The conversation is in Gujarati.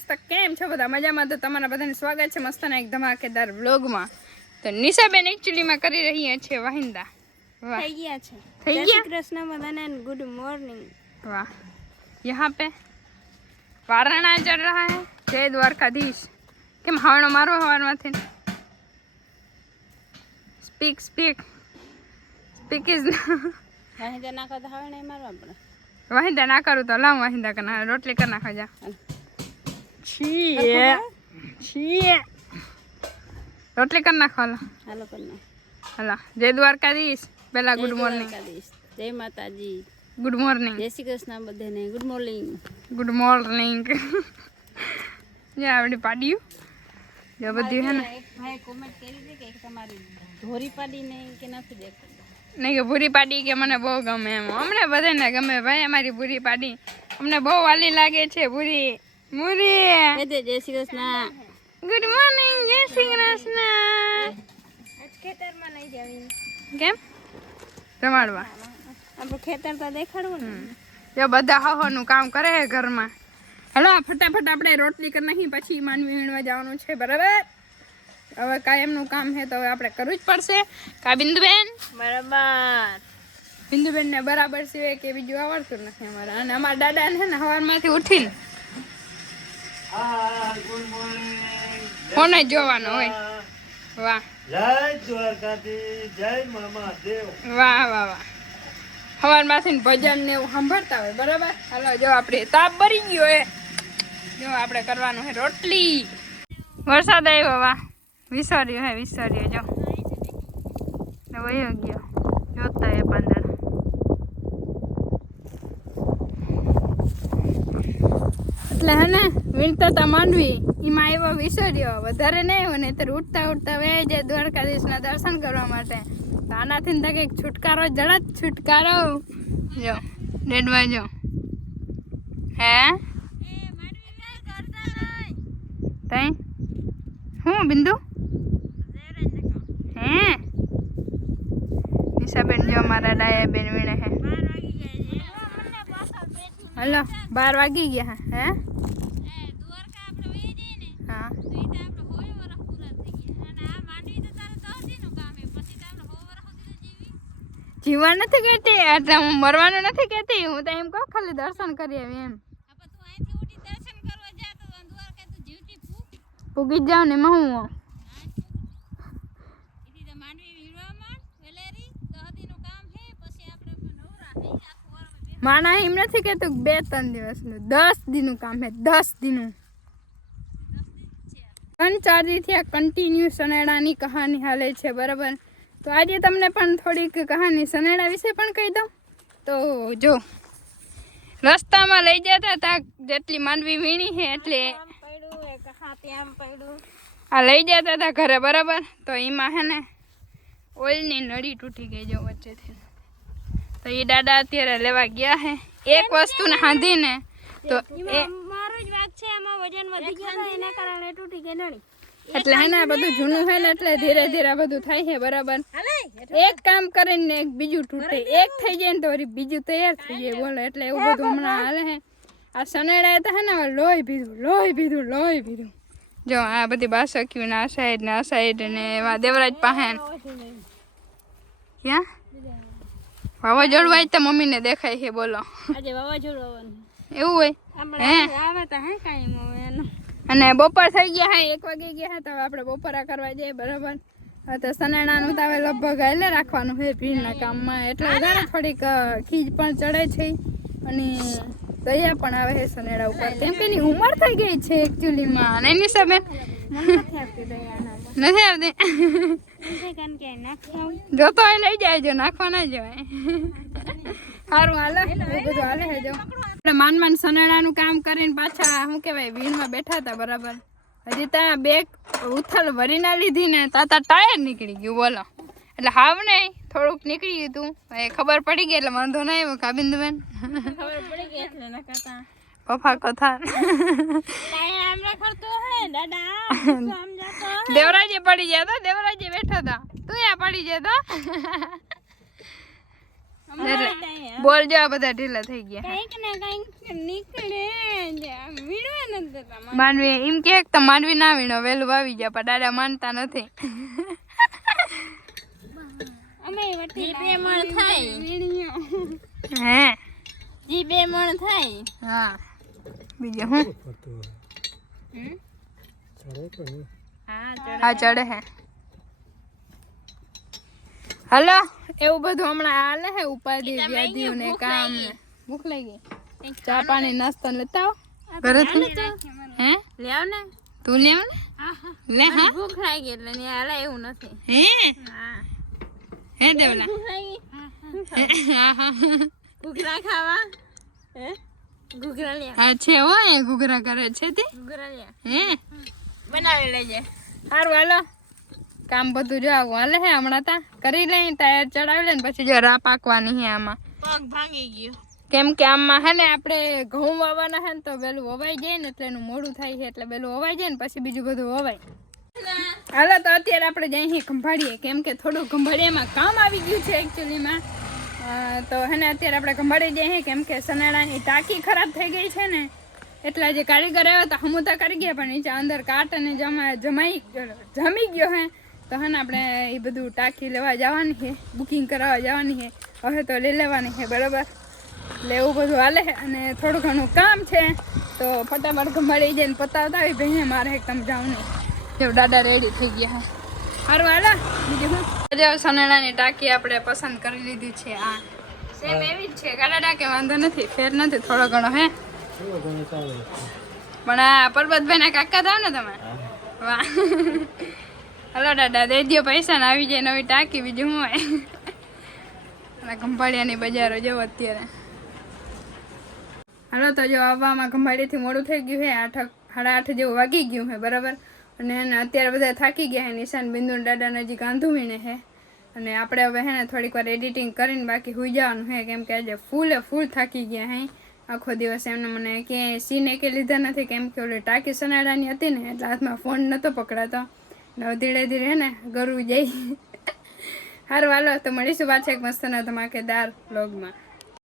ગાઈસ તો કેમ છો બધા મજામાં? તો તમારા બધાને સ્વાગત છે મસ્તના એક ધમાકેદાર વ્લોગમાં. તો નિશાબેન એક્ચ્યુઅલીમાં કરી રહી છે વાહિંદા. વાહ થઈ ગયા છે. થઈ જય ગયા? શ્રી કૃષ્ણ બધાને ગુડ મોર્નિંગ. वाह यहाँ पे वारणा चल रहा है जय द्वारकाधीश केम हवणो मारो हवारमांथी स्पीक स्पीक स्पीक इज વાહિંદા ના કરતા હવે નહીં મારવા પડે. वाहिंदा ना करूँ तो लाऊं वाहिंदा करना रोटली करना खा जा छी रोटली करना खाला હાલો કરના. हला जय द्वारकाधीश पहला गुड मॉर्निंग જય માતાજી, गुड मॉर्निंग જય શ્રી કૃષ્ણ બધાને ગુડ મોર્નિંગ. गुड मॉर्निंग ये आवड़ी पाड़ी जो बधी है ना એક ભાઈ કોમેન્ટ કરી હતી કે તમારી ધોરી પાડી ને કે નથી દેખતો. नहीं कि बुरी पाड़ी के मने बहुत गमे एम हमने बधे ने गमे भाई अमारी बुरी पाड़ी हमने बहुत वाली लागे छे बुरी मुरी કહી દે જય શ્રી કૃષ્ણ. गुड मॉर्निंग जय श्री कृष्ण આજ ખેતરમાં નહીં જાવી. केम रमाड़वा આપણું ખેતર તો દેખાડવું ને. जो बधा हવાનું काम करे है घर में हेलो फटाफट આપણે રોટલી કરી નાખી પછી માનવી વીણવા જવાનું છે બરાબર હવે કાયમનું કામ છે તો હવે આપણે કરવું જ પડશે કા બિંદુબેન બરાબર. બિંદુબેન ને બરાબર છે કે બીજું આવડતું નથી અમારા અને અમારા દાદા છે ને સવારમાંથી ઉઠીને ફોન જ જોવાનો હોય વાહ જય દ્વારકાધીશ જય મામાદેવ. વાહ વાહ વાહ સવારમાંથી ભજન ને એવું સાંભળતા હોય બરાબર હાલો જો આપણે તાપ ભરી ગયો એ જો આપણે કરવાનું છે રોટલી વરસાદ આવ્યો વાહ વિસર્યો હે વિસર્યો જો વયો ગયો જોતા એ 15 એટલે હે ને વીણતા તા માંડવી એમાં આવ્યો વિસર્યો વધારે નહીં આવ્યો ને ત્યારે ઉઠતા ઉઠતા વે જે દ્વારકાધીશના દર્શન કરવા માટે તો આનાથી ને કંઈક છુટકારો જડત છુટકારો જો ડેડવા જો હે તઈ હું બિંદુ હે નિશાબેન જો મારા ડાયા બેન વીણે હે હલો 12 વાગી ગયા હે હા જીવવા નથી કહેતી એટલે હું મરવાનું નથી કહેતી હું તો એમ કહું ખાલી દર્શન કરી આવી એમ પૂગી જ જાવ ને એમાં હું માણા એમ નથી કહેતું 2-3 દિવસનું 10 દીનું કામ છે 10 દીનું 3-4 દીથી આ કન્ટિન્યુ સનેડાની કહાની હાલે છે બરાબર તો આજે તમને પણ થોડીક કહાની સનેડા વિશે પણ કહી દઉં તો જો રસ્તામાં લઈ જતા હતા જેટલી માંડવી વીણી છે એટલે આ લઈ જતા હતા ઘરે બરાબર તો એમાં હે ને ઓઇલની નળી તૂટી ગઈ જો વચ્ચેથી તો એ દાદા અત્યારે લેવા ગયા હે એક વસ્તુને હાંધીને તો એ મારો જ વાગ છે, આમાં વજન વધી ગયો એના કારણે તૂટી ગઈ નળી. એટલે હે ને બધું જૂનું છે ને એટલે ધીરે ધીરે બધું થાય છે બરાબર એક કામ કરીને એક બીજું તૂટે એક થઈ જાય ને તો વળી બીજું તૈયાર થઈ જાય બોલો એટલે એવું બધું હમણાં હાલે છે આ સનેડા તો હે ને લોહી પીધું જો આ બધી બાસક્યું ને આ સાઈડ ને એવા દેવરાજ પાસે ક્યાં વાવાઝોડું હોય તો મમ્મીને દેખાય છે બોલો આજે વાવાઝોડું આવવાનું એવું હોય હે આવે તો હે કાંઈ એનું. અને બપોર થઈ ગયા હે 1 વાગી ગયા હે તો હવે આપણે બપોરા કરવા જઈએ બરાબર હવે તો સનેડાનું તો હવે લગભગ હાલે રાખવાનું છે ભીડના કામમાં એટલે વધારે થોડીક ખીજ પણ ચડે છે અને દયા પણ આવે છે સનેડા ઉપર કેમ કે એની ઉંમર થઈ ગઈ છે એકચ્યુઅલીમાં અને એની સામે નથી આવતી જોતો એ લઈ જાય જો નાખવા ના જવાય સારું હાલો એવું બધું હાલે છે જો આપણે માન સનેડાનું કામ કરીને પાછા શું કહેવાય વીણમાં બેઠા હતા બરાબર હજી ત્યાં બે ઉથલ ભરી ના લીધી ને તાતા ટાયર નીકળી ગયું બોલો એટલે હાવ નહીં થોડુંક નીકળી ગયું તું ખબર પડી ગઈ એટલે વાંધો ના આવ્યો કા બિંદુબેન ખબર પડી ગઈ એટલે ન કરતા પપ્પા કથા દેવરાજે પડી ગયા હતા દેવરાજે બેઠા હતા તું યા પડી જતો બોલ જો આ બધા ઢીલા થઈ ગયા કંઈક ને કંઈક નીકળે જ વીણવા નથી દેતા માનવી એમ કે તો માનવી ના વીણો વહેલું આવી ગયા પણ દાદા માનતા નથી અમે વટી બે મણ થાય વીણ્યો હે જી 2 મણ થાય હા બીજું હું હા ચડે હે હલો એવું બધું હમણાં હાલે હે ઉપાધિ વ્યાધિઓ ને કામ ને ભૂખ લાગી ચા પાણી નાસ્તો લેતા આવો ઘરેથી હે લેવ ને તું લેવ ને લે હા ભૂખ લાગી એટલે ને હાલે એવું નથી હે હા હે દેવલા ભૂખ લાગી હા હા ઘૂઘરા ખાવા હે ઘૂઘરા લે હા છે હો એ ઘૂઘરા કરે છે તે ઘૂઘરા લે હે બનાવી લેજે સારું હાલો કામ બધું જો આવું હાલે હે હમણાં તા કરી લઈ ટાયર ચડાવી લે ને પછી જો રા પાકવાની હે આમાં પગ ભાંગી ગયો કેમ કે આમાં હે ને આપણે ઘઉં વાવવાના હે ને તો પેલું વવાઈ જાય ને એટલે એનું મોડું થાય છે એટલે પેલું વવાઈ જાય ને પછી બીજું બધું વવાય હાલો તો અત્યારે આપણે જઈએ ખંભાળીએ કેમ કે થોડું ખંભાળીયામાં કામ આવી ગયું છે એકચ્યુઅલીમાં તો હે ને અત્યારે આપણે ખંભાળી જઈએ કેમ કે સનાડાની ટાંકી ખરાબ થઈ ગઈ છે ને એટલા જે કારીગર આવ્યો તો હમુતા કરી ગયા પણ નીચે અંદર કાટ અને જમી ગયો હે તો હે ને આપણે એ બધું ટાંકી લેવા જવાની છે બુકિંગ કરાવવા જવાની છે હવે તો લઈ લેવાની છે બરાબર એટલે એવું બધું હાલે અને થોડું ઘણું કામ છે તો ફટાફટ ખંભાળી જઈને પતાવતા આવી ભાઈ મારે એકદમ જાઉં નહીં જેવું દાદા રેડી થઈ ગયા હે સારું હાલો બીજું શું સનેડાની ટાંકી આપણે પસંદ કરી લીધી છે આ સેમ એવી જ છે ગાડા ટાંકે વાંધો નથી ફેર નથી થોડો ઘણો હે પણ આ પરબતભાઈ ના કાકા થાવ ને તમે વાહ હલો દાદા દઈ દો પૈસા ને આવી જાય નવી ટાંકી બીજું શું હોય ખંભાળિયાની બજારો જવો અત્યારે હાલો તો જો આવવામાં ખંભાળીથી મોડું થઈ ગયું છે 8:30 જેવું વાગી ગયું છે બરાબર અને અત્યારે બધા થાકી ગયા છે નિશાન બિંદુ દાદાને હજી કાંધું વીણે છે અને આપણે હવે હે ને થોડીક વાર એડિટિંગ કરીને બાકી સુઈ જવાનું છે કેમ કે આજે ફૂલ થાકી ગયા હે આખો દિવસ એમને મને ક્યાંય સીને કે લીધા નથી કેમ કે ઓલી ટાંકી સનાડાની હતી ને એટલે હાથમાં ફોન નહોતો પકડાતો ને ધીરે ધીરે હે ને ગરવું જાય સારું હાલો તો મળીશું પાછા એક મસ્તના ધમાકેદાર વ્લોગમાં